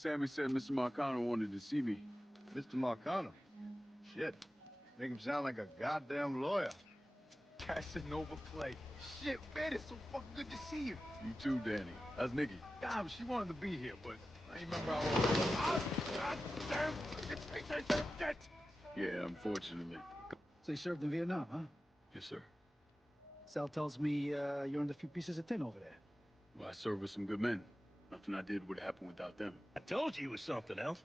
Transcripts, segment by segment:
Sammy said Mr. Marcano wanted to see me. Mr. Marcano? Shit. Make him sound like a goddamn lawyer. Casanova play. Shit, man, it's so fucking good to see you. You too, Danny. How's Nikki? God, she wanted to be here, but I remember how... damn! It's dead! Yeah, unfortunately. So you served in Vietnam, huh? Yes, sir. Sal tells me you earned a few pieces of tin over there. Well, I served with some good men. Nothing I did would happen without them. I told you he was something else.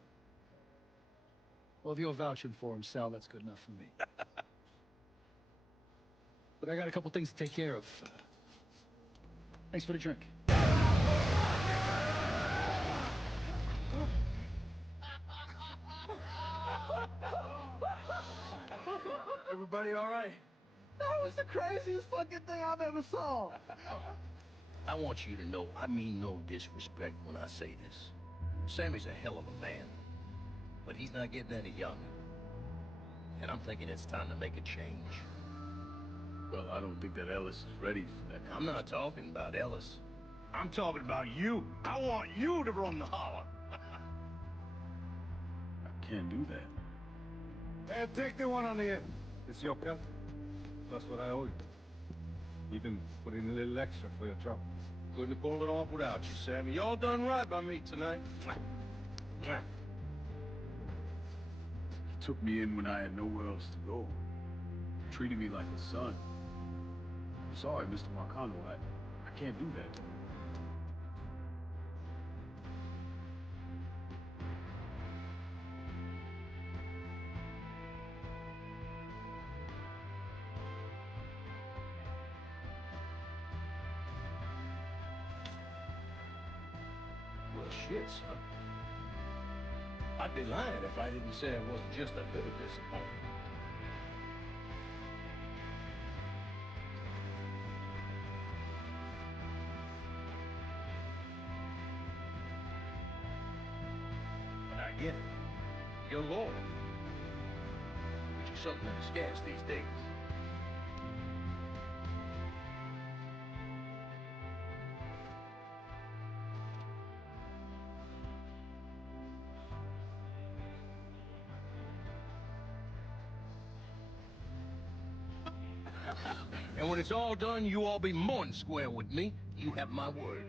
Well, if you're vouching for him, Sal, that's good enough for me. Look, I got a couple things to take care of. Thanks for the drink. Everybody all right? That was the craziest fucking thing I've ever saw. I want you to know I mean no disrespect when I say this. Sammy's a hell of a man, but he's not getting any younger. And I'm thinking it's time to make a change. Well, I don't think that Ellis is ready for that. I'm not talking about Ellis. I'm talking about you. I want you to run the holler. I can't do that. Hey, take the one on the end. It's your cut. That's what I owe you. Even put in a little extra for your trouble. Couldn't have pulled it off without you, Sammy. Y'all done right by me tonight. He took me in when I had nowhere else to go. Treated me like a son. I'm sorry, Mr. Marcano. I can't do that. Well, shit, son. I'd be lying if I didn't say it wasn't just a little disappointing. I get it. You're loyal. Which is something that's scarce these days. And when it's all done, you all be more than square with me. You have my word.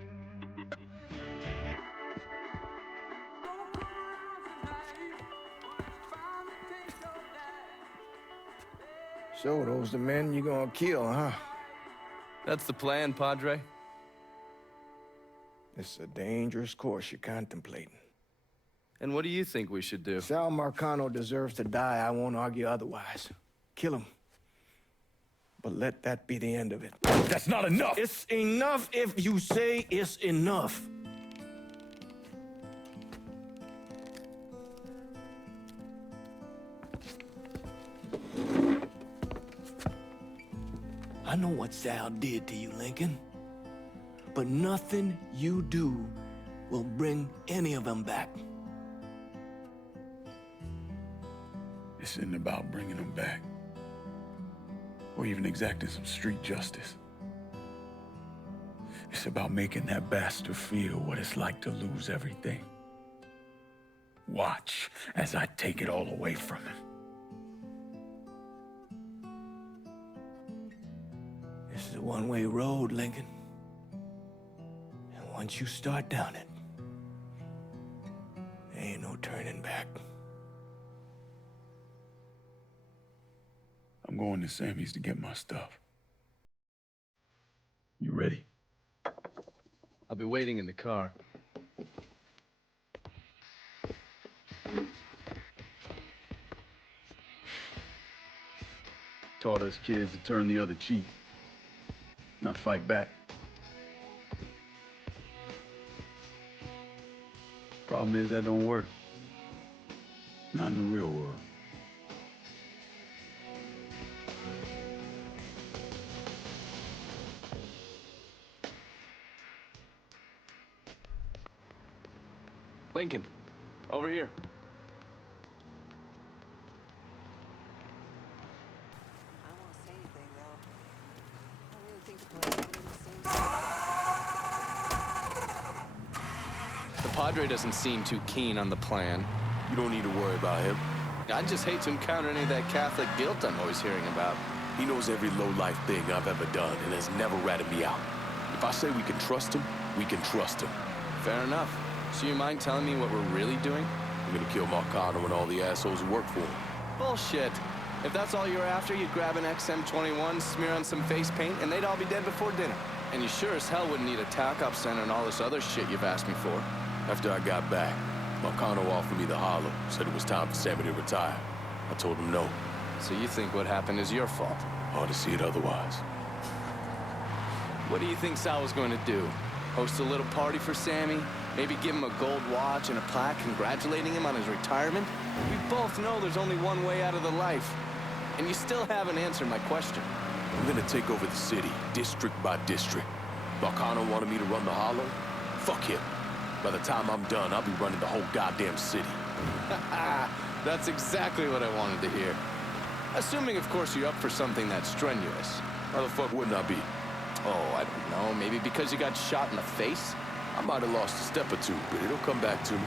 So those the men you gonna kill, huh? That's the plan, Padre. It's a dangerous course you're contemplating. And what do you think we should do? Sal Marcano deserves to die. I won't argue otherwise. Kill him. But let that be the end of it. That's not enough! It's enough if you say it's enough. I know what Sal did to you, Lincoln. But nothing you do will bring any of them back. This isn't about bringing them back. Or even exacting some street justice. It's about making that bastard feel what it's like to lose everything. Watch as I take it all away from him. This is a one-way road, Lincoln. And once you start down it, there ain't no turning back. I'm going to Sammy's to get my stuff. You ready? I'll be waiting in the car. Taught us kids to turn the other cheek, not fight back. Problem is that don't work. Not in the real world. Lincoln, over here. I don't want to say anything, though. I really think the plan is the same. The Padre doesn't seem too keen on the plan. You don't need to worry about him. I just hate to encounter any of that Catholic guilt I'm always hearing about. He knows every low-life thing I've ever done and has never ratted me out. If I say we can trust him, we can trust him. Fair enough. So you mind telling me what we're really doing? I'm gonna kill Marcano and all the assholes who work for him. Bullshit. If that's all you're after, you'd grab an XM21, smear on some face paint, and they'd all be dead before dinner. And you sure as hell wouldn't need a tack-up center and all this other shit you've asked me for. After I got back, Marcano offered me the hollow, said it was time for Sammy to retire. I told him no. So you think what happened is your fault? Hard to see it otherwise. What do you think Sal was going to do? Host a little party for Sammy? Maybe give him a gold watch and a plaque congratulating him on his retirement? We both know there's only one way out of the life. And you still haven't answered my question. I'm gonna take over the city, district by district. Marcano wanted me to run the hollow? Fuck him. By the time I'm done, I'll be running the whole goddamn city. That's exactly what I wanted to hear. Assuming, of course, you're up for something that's strenuous. How the fuck wouldn't I be? Oh, I don't know. Maybe because you got shot in the face? I might have lost a step or two, but it'll come back to me.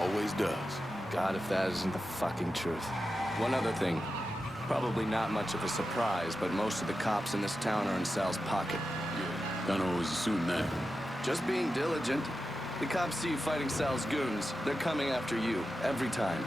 Always does. God, if that isn't the fucking truth. One other thing. Probably not much of a surprise, but most of the cops in this town are in Sal's pocket. Yeah, kinda always assumed that. Just being diligent. The cops see you fighting Sal's goons. They're coming after you, every time.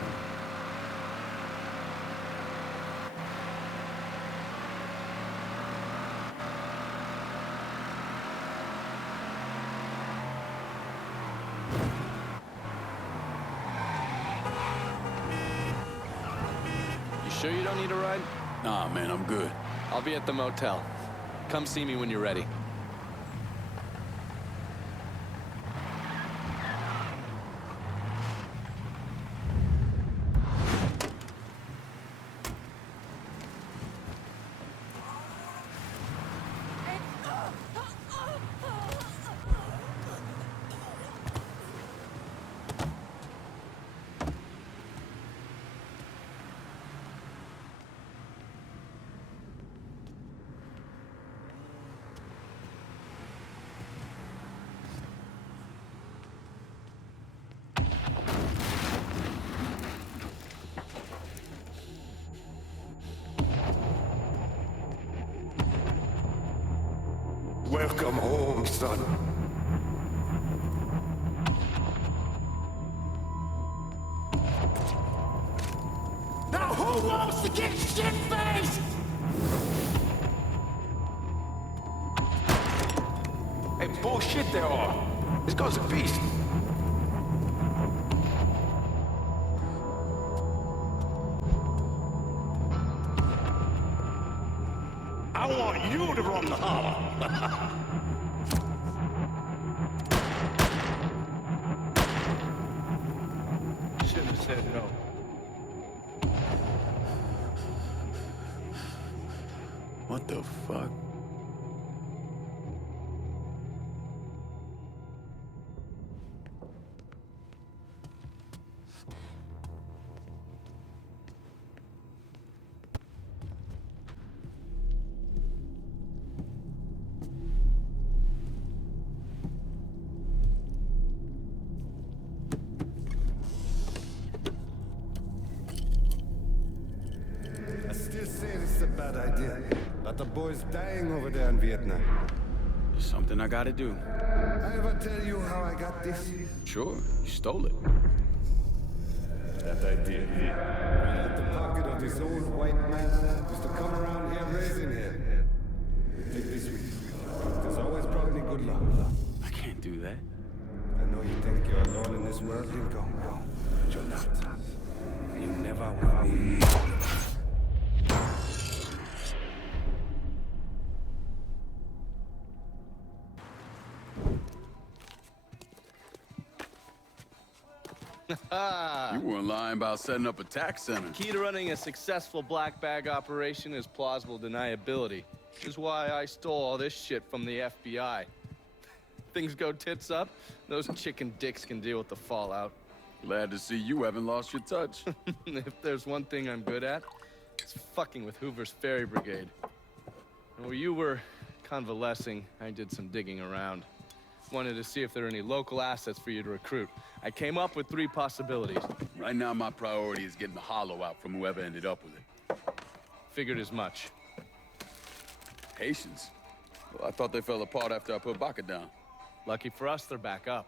You sure you don't need a ride? Nah, man, I'm good. I'll be at the motel. Come see me when you're ready. Welcome home, son. Now who wants to get shit-faced? Hey, bullshit they are. This guy's a beast. I want you to run the hollow. Should have said no. What the fuck? I still say this is a bad idea. But the boys dying over there in Vietnam. Something I gotta do. I ever tell you how I got this? Sure, you stole it. That I did. Right at the pocket of this old white man used to come around here raising hell. Take this with you. It's always brought me good luck. I can't do that. I know you think you're alone in this world, Lincoln. But you're not. You never will be. You weren't lying about setting up a tax center. Key to running a successful black bag operation is plausible deniability. Which is why I stole all this shit from the FBI. Things go tits up, those chicken dicks can deal with the fallout. Glad to see you haven't lost your touch. If there's one thing I'm good at, it's fucking with Hoover's Ferry Brigade. And while you were convalescing, I did some digging around. Wanted to see if there are any local assets for you to recruit. I came up with 3 possibilities. Right now, my priority is getting the hollow out from whoever ended up with it. Figured as much. Haitians? Well, I thought they fell apart after I put Baca down. Lucky for us, they're back up.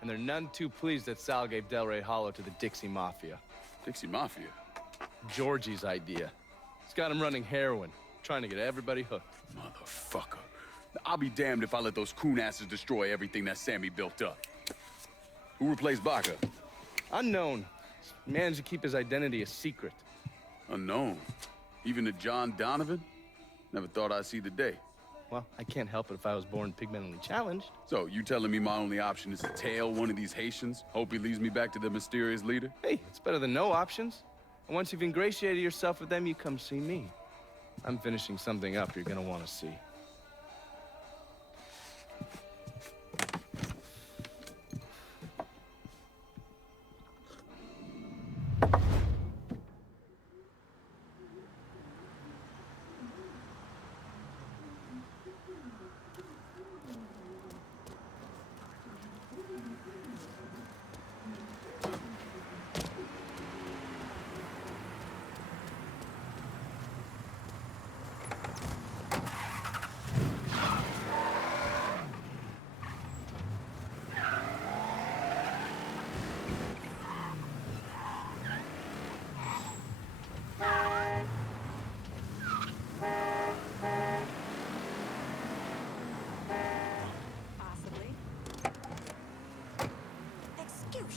And they're none too pleased that Sal gave Delray Hollow to the Dixie Mafia. Dixie Mafia? Georgie's idea. He's got him running heroin, trying to get everybody hooked. Motherfucker. I'll be damned if I let those coon asses destroy everything that Sammy built up. Who replaced Baca? Unknown. He's managed to keep his identity a secret. Unknown? Even to John Donovan? Never thought I'd see the day. Well, I can't help it if I was born pigmentally challenged. So, you telling me my only option is to tail one of these Haitians? Hope he leads me back to the mysterious leader? Hey, it's better than no options. And once you've ingratiated yourself with them, you come see me. I'm finishing something up you're gonna want to see.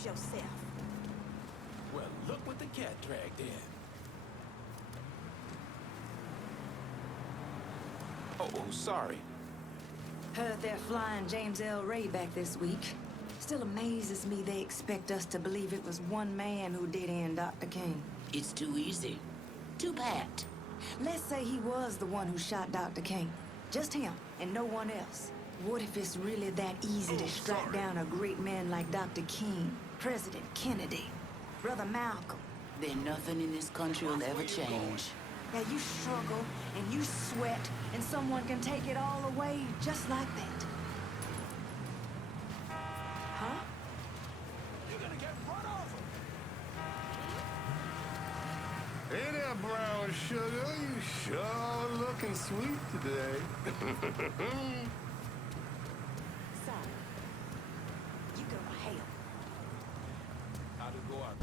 Yourself. Well, look what the cat dragged in. Oh, sorry. Heard they're flying James L. Ray back this week. Still amazes me they expect us to believe it was one man who did end Dr. King. It's too easy. Too bad. Let's say he was the one who shot Dr. King. Just him and no one else. What if it's really that easy to strike down a great man like Dr. King, President Kennedy, Brother Malcolm? Then nothing in this country will ever change. Now you struggle and you sweat and someone can take it all away just like that. Huh? You're gonna get run over. Hey there, brown sugar. You sure looking sweet today. Sorry. You go to hell. How'd it go out?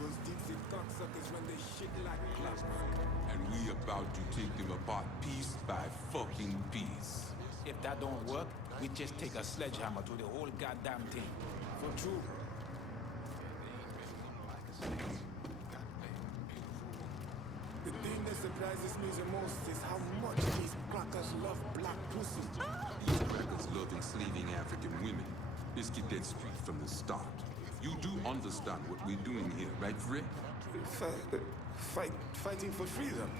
Those Dixie cocksuckers run their shit like plasma. And we about to take them apart piece by fucking piece. If that don't work, we just take a sledgehammer to the whole goddamn thing. For true. The thing that surprises me the most is how much these crackers love black pussy. These crackers love enslaving African women. Let's get that straight from the start. You do understand what we're doing here, right, Fred? Fighting for freedom.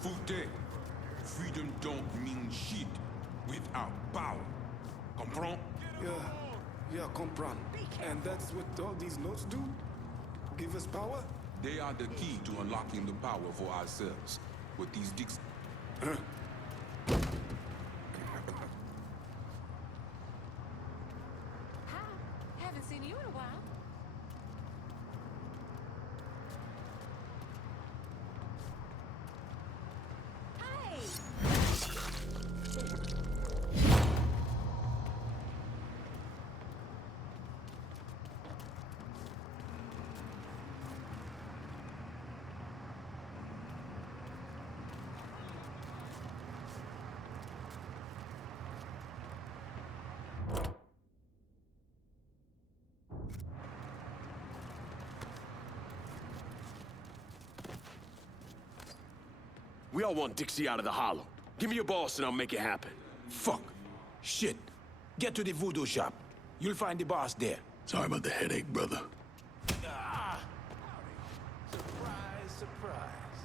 Fute, freedom don't mean shit without power. Comprend? Yeah, comprend. And that's what all these notes do? Give us power? They are the key to unlocking the power for ourselves. What these dicks... Hi. Haven't seen you in a while. We all want Dixie out of the hollow. Give me your boss and I'll make it happen. Fuck. Shit. Get to the voodoo shop. You'll find the boss there. Sorry about the headache, brother. Ah. Surprise, surprise.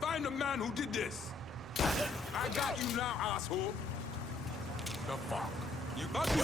Find the man who did this! I got you now, asshole! The fuck? You got me?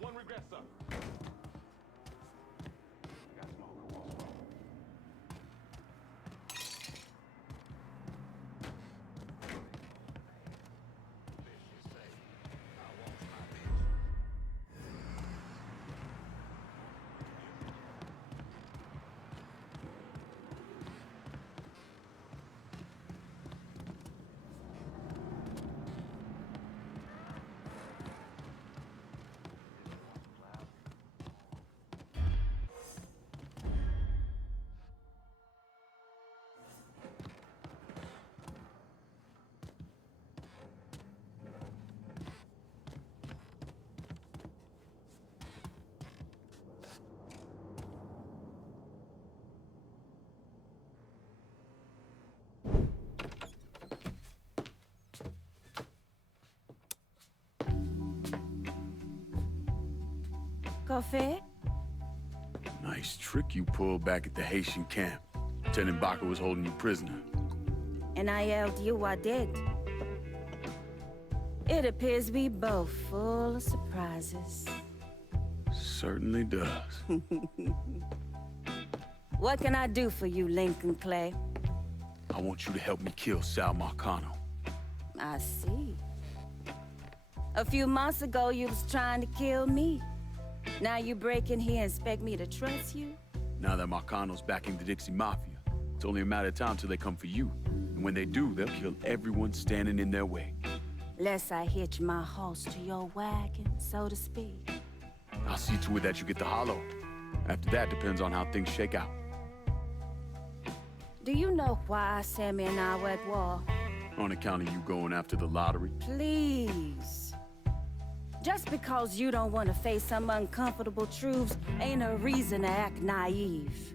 One regret, sir. Coffee? Nice trick you pulled back at the Haitian camp. Lieutenant Baca was holding you prisoner. And I yelled you I did. It appears we both full of surprises. Certainly does. What can I do for you, Lincoln Clay? I want you to help me kill Sal Marcano. I see. A few months ago, you was trying to kill me. Now you break in here and expect me to trust you? Now that Marcano's backing the Dixie Mafia, it's only a matter of time till they come for you. And when they do, they'll kill everyone standing in their way. Lest I hitch my horse to your wagon, so to speak. I'll see to it that you get the hollow. After that depends on how things shake out. Do you know why Sammy and I were at war? On account of you going after the lottery? Please. Just because you don't want to face some uncomfortable truths ain't a reason to act naive.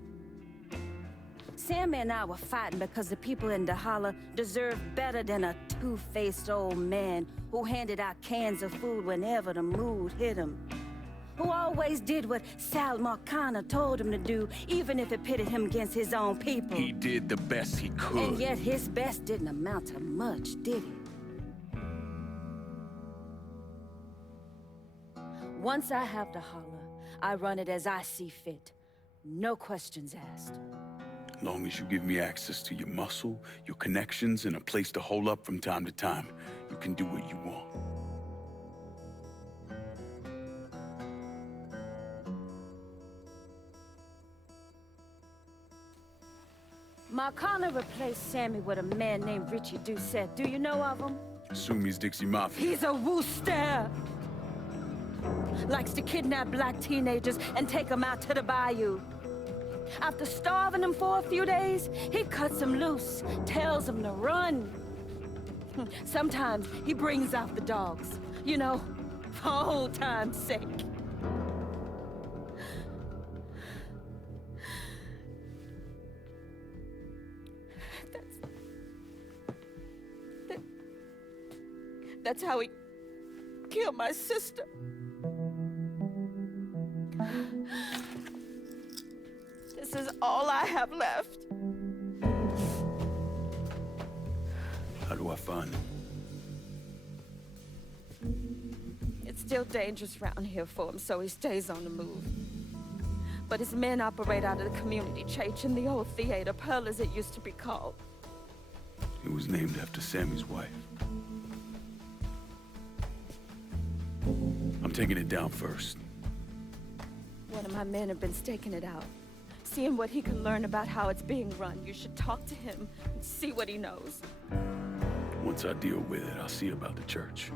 Sammy and I were fighting because the people in the holler deserved better than a two-faced old man who handed out cans of food whenever the mood hit him. Who always did what Sal Marcano told him to do, even if it pitted him against his own people. He did the best he could. And yet his best didn't amount to much, did it? Once I have the holler, I run it as I see fit. No questions asked. As long as you give me access to your muscle, your connections, and a place to hole up from time to time, you can do what you want. Marcano replaced Sammy with a man named Richie Doucette. Do you know of him? Assume he's Dixie Mafia. He's a wooster! Likes to kidnap black teenagers and take them out to the bayou. After starving them for a few days, he cuts them loose, tells them to run. Sometimes he brings out the dogs, you know, for old time's sake. That's how he killed my sister. This is all I have left. How do I find him? It's still dangerous around here for him, so he stays on the move. But his men operate out of the community church in the old theater, Pearl as it used to be called. It was named after Sammy's wife. I'm taking it down first. One of my men have been staking it out. Seeing what he can learn about how it's being run. You should talk to him and see what he knows. Once I deal with it, I'll see about the church.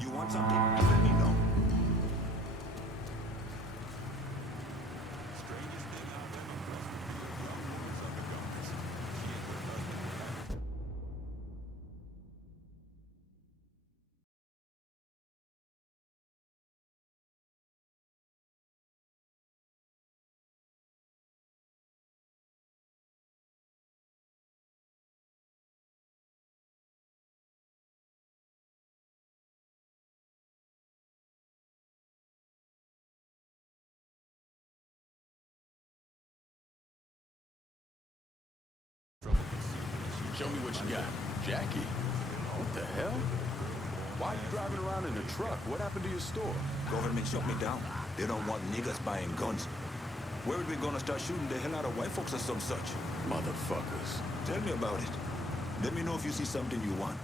You want something? Let me know. Strangest thing I've ever pressed is other guns. She ain't with us. Show me what you got. Jackie? What the hell? Why are you driving around in a truck? What happened to your store? Government shut me down. They don't want niggas buying guns. Where are we gonna start shooting the hell out of white folks or some such? Motherfuckers. Tell me about it. Let me know if you see something you want.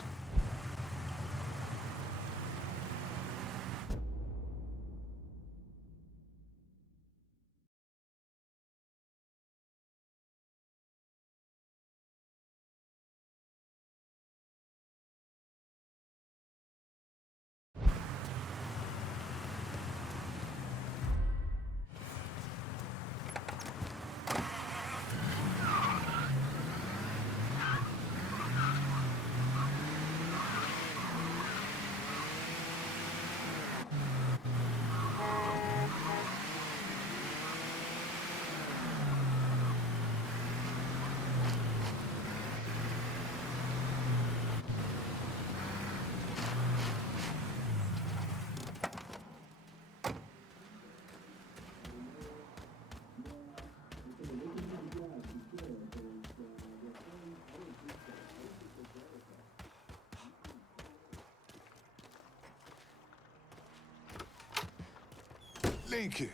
Lincoln,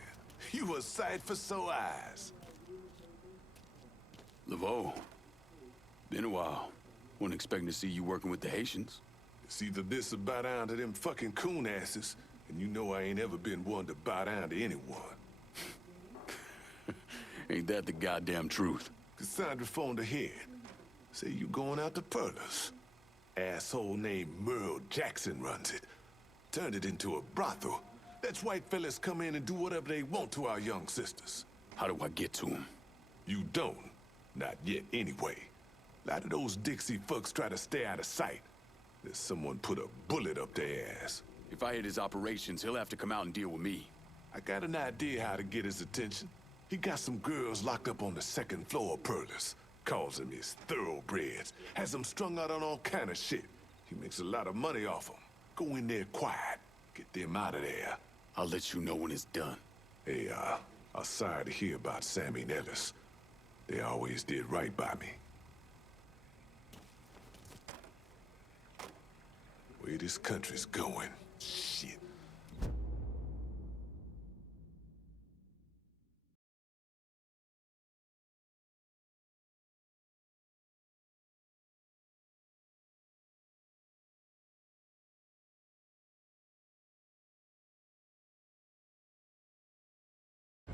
you a sight for sore eyes. Laveau, been a while. Wasn't expecting to see you working with the Haitians. It's either this or bow down to them fucking coon asses, and you know I ain't ever been one to bow down to anyone. Ain't that the goddamn truth? Cassandra phoned ahead. Say you going out to Perlas. Asshole named Merle Jackson runs it. Turned it into a brothel. Lets white fellas come in and do whatever they want to our young sisters. How do I get to him? You don't. Not yet, anyway. A lot of those Dixie fucks try to stay out of sight. There's someone put a bullet up their ass. If I hit his operations, he'll have to come out and deal with me. I got an idea how to get his attention. He got some girls locked up on the second floor of Perlas. Calls them his thoroughbreds. Has them strung out on all kind of shit. He makes a lot of money off them. Go in there quiet. Get them out of there. I'll let you know when it's done. Hey, I'm sorry to hear about Sammy and Ellis. They always did right by me. Where this country's going, shit.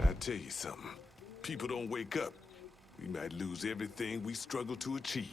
I tell you something. People don't wake up. We might lose everything we struggle to achieve.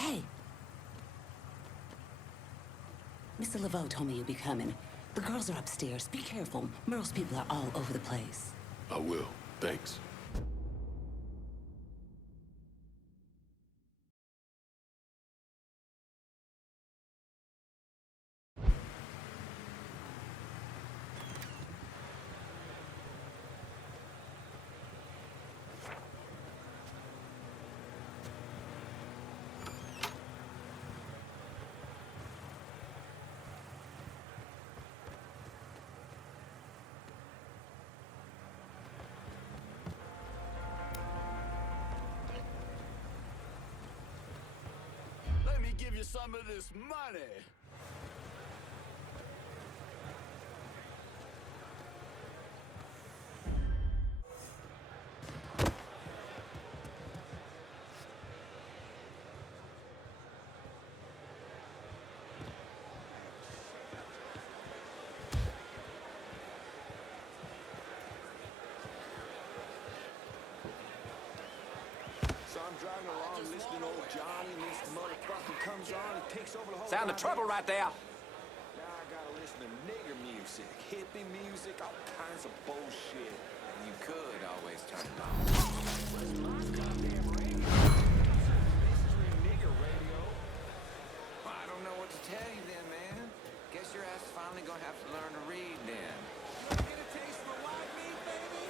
Hey. Mr. Laveau told me you'd be coming. The girls are upstairs. Be careful. Merle's people are all over the place. I will. Thanks. Let me give you some of this money. So I'm driving along, listening to old Johnny, and this motherfucker comes on and takes over the whole Sound of trouble right there. Now I gotta listen to nigger music, hippie music, all kinds of bullshit. You could always turn it on. Where's my goddamn radio? Mystery nigger radio. Well, I don't know what to tell you then, man. Guess your ass is finally gonna have to learn to read then. You get a taste for white meat, baby?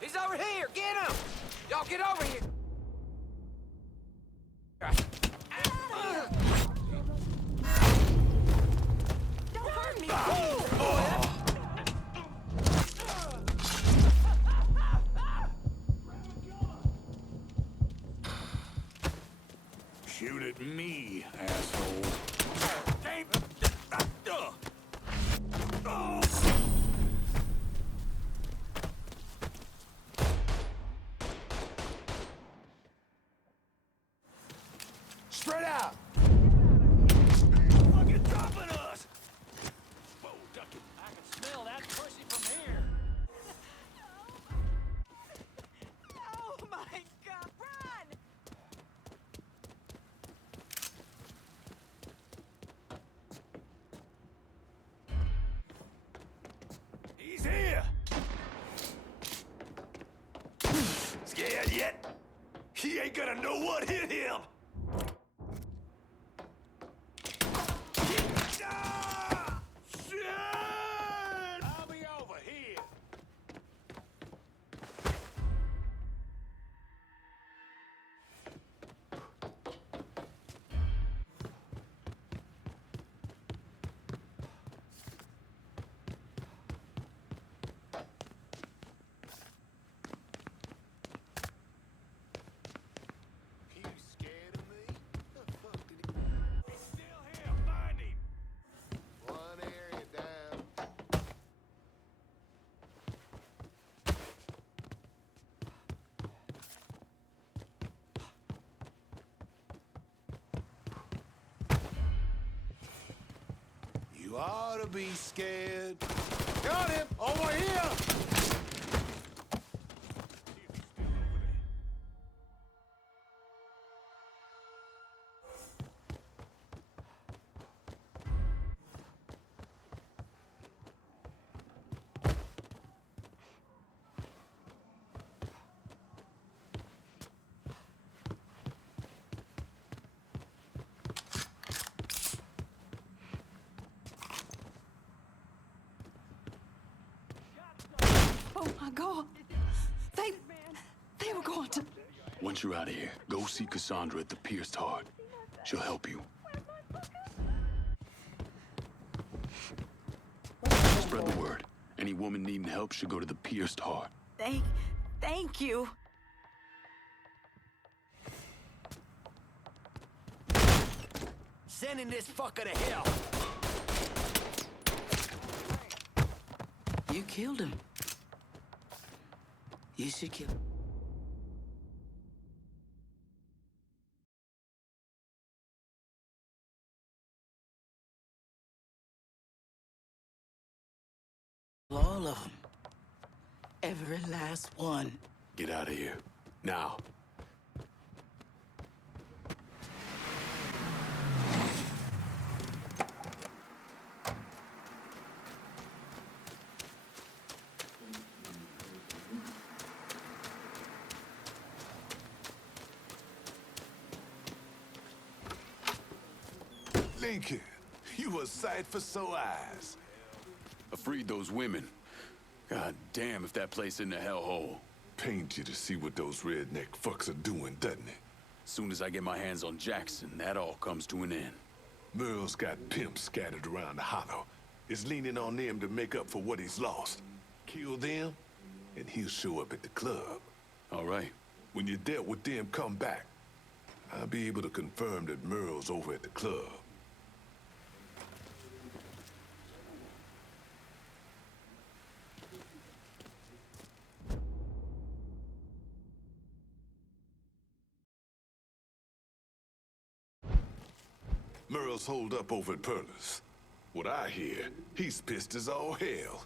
He's over here! Get him! Y'all get over here! Don't hurt me! Shoot at me, asshole. Spread out! Fucking dropping us! Whoa, duck it. I can smell that pussy from here. Oh my God, run! He's here! Scared yet? He ain't gonna know what hit him! Ah! Shit! I'll be over here. You scared of me? The fuck did he... He's still here. Find him. One area down. You ought to be scared. Got him! Over here! God. They were going to... Once you're out of here, go see Cassandra at the Pierced Heart. She'll help you. Spread the word. Any woman needing help should go to the Pierced Heart. Thank you. Sending this fucker to hell. You killed him. You should kill him. All of them. Every last one. Get out of here. Now. Lincoln, you a sight for sore eyes. I freed those women. God damn if that place in the hellhole. Pains you to see what those redneck fucks are doing, doesn't it? Soon as I get my hands on Jackson, that all comes to an end. Merle's got pimps scattered around the hollow. Is leaning on them to make up for what he's lost. Kill them, and he'll show up at the club. All right. When you dealt with them, come back. I'll be able to confirm that Merle's over at the club. Merle's holed up over at Perla's. What I hear, he's pissed as all hell.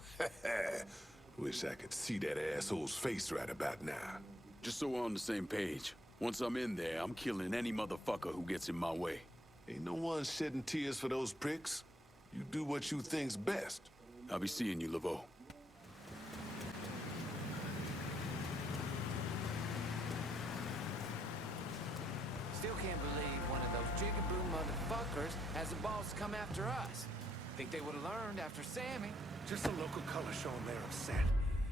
Wish I could see that asshole's face right about now. Just so we're on the same page. Once I'm in there, I'm killing any motherfucker who gets in my way. Ain't no one shedding tears for those pricks. You do what you think's best. I'll be seeing you, Laveau. Still can't believe one of those jigaboo motherfuckers has the balls to come after us. Think they would've learned after Sammy. Just a local color showing they're upset.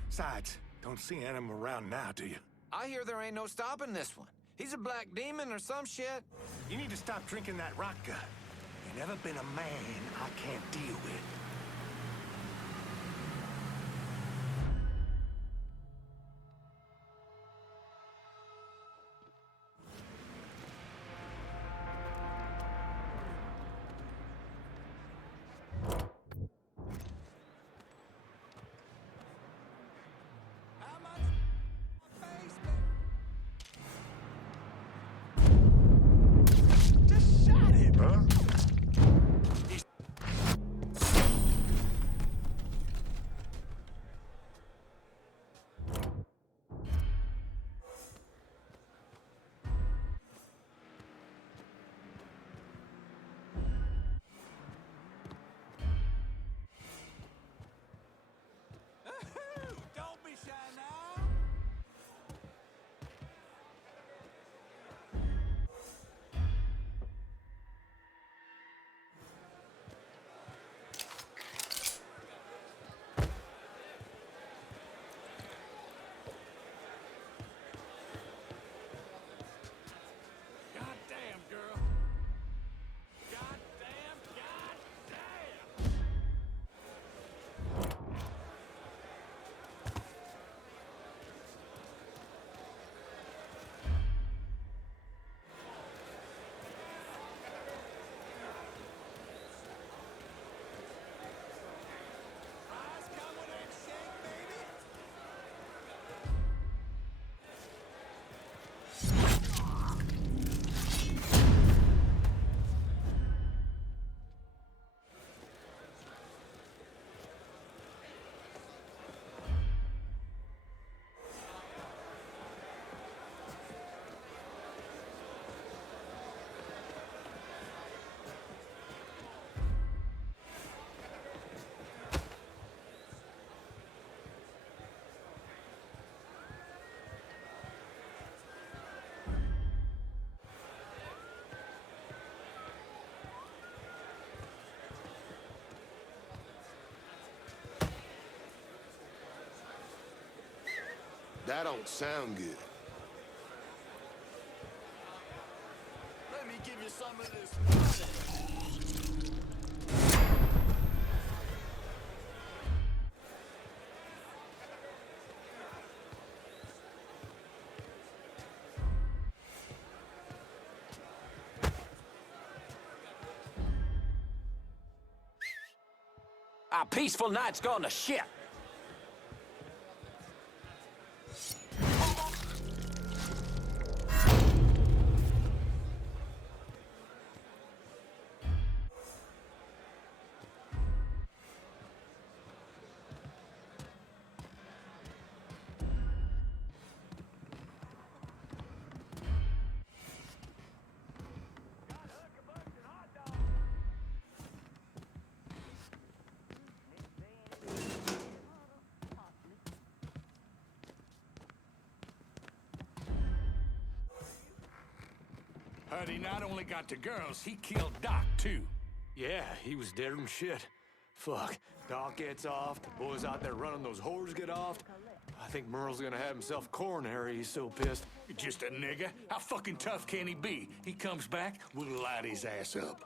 Besides, don't see any of them around now, do you? I hear there ain't no stopping this one. He's a black demon or some shit. You need to stop drinking that vodka. You've never been a man I can't deal with. That don't sound good. Let me give you some of this money. Our peaceful night's gone to shit. Heard he not only got the girls, he killed Doc, too. Yeah, he was dead and shit. Fuck. Doc gets off, the boys out there running those whores get off. I think Merle's gonna have himself coronary, he's so pissed. Just a nigga. How fucking tough can he be? He comes back, we'll light his ass up.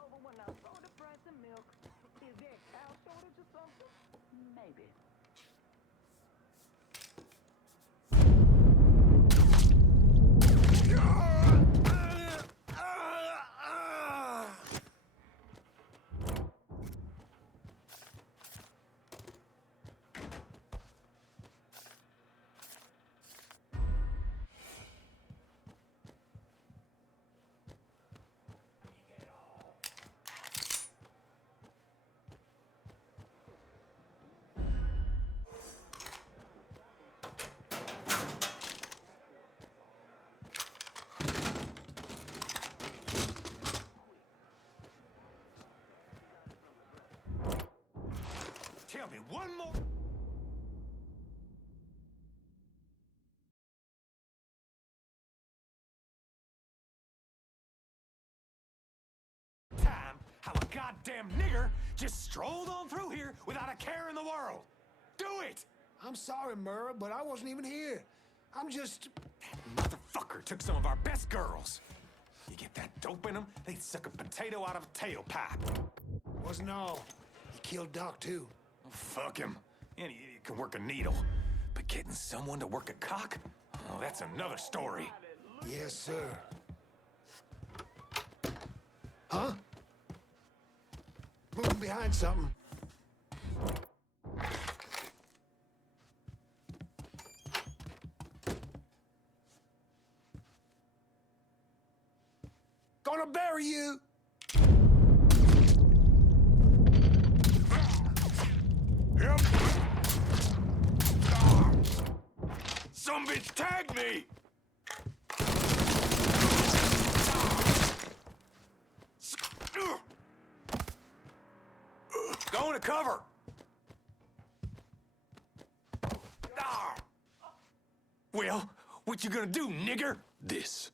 Tell me one more time how a goddamn nigger just strolled on through here without a care in the world. Do it! I'm sorry, Murrah, but I wasn't even here. I'm just... That motherfucker took some of our best girls. You get that dope in them, they'd suck a potato out of a tailpipe. Wasn't all. He killed Doc, too. Oh, fuck him. Any idiot can work a needle. But getting someone to work a cock? Oh, that's another story. Yes, sir. Huh? Moving behind something. Gonna bury you! Yep. Some bitch tagged me! Going to cover! Well, what you gonna do, nigger? This.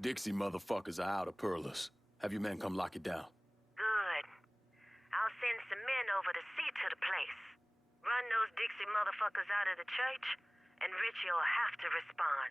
Dixie motherfuckers are out of Perlas. Have your men come lock it down. Good. I'll send some men over to see to the place. Run those Dixie motherfuckers out of the church, and Richie'll have to respond.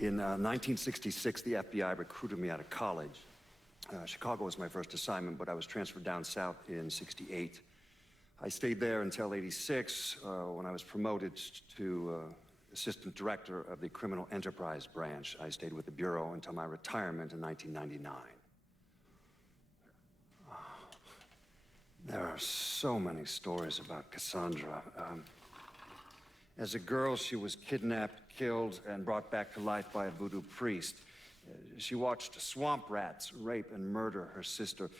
In 1966, the FBI recruited me out of college. Chicago was my first assignment, but I was transferred down south in '68. I stayed there until '86, when I was promoted to assistant director of the criminal enterprise branch. I stayed with the Bureau until my retirement in 1999. There are so many stories about Cassandra. As a girl, she was kidnapped, killed, and brought back to life by a voodoo priest. She watched swamp rats rape and murder her sister.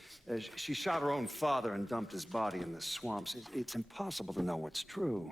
She shot her own father and dumped his body in the swamps. It's impossible to know what's true.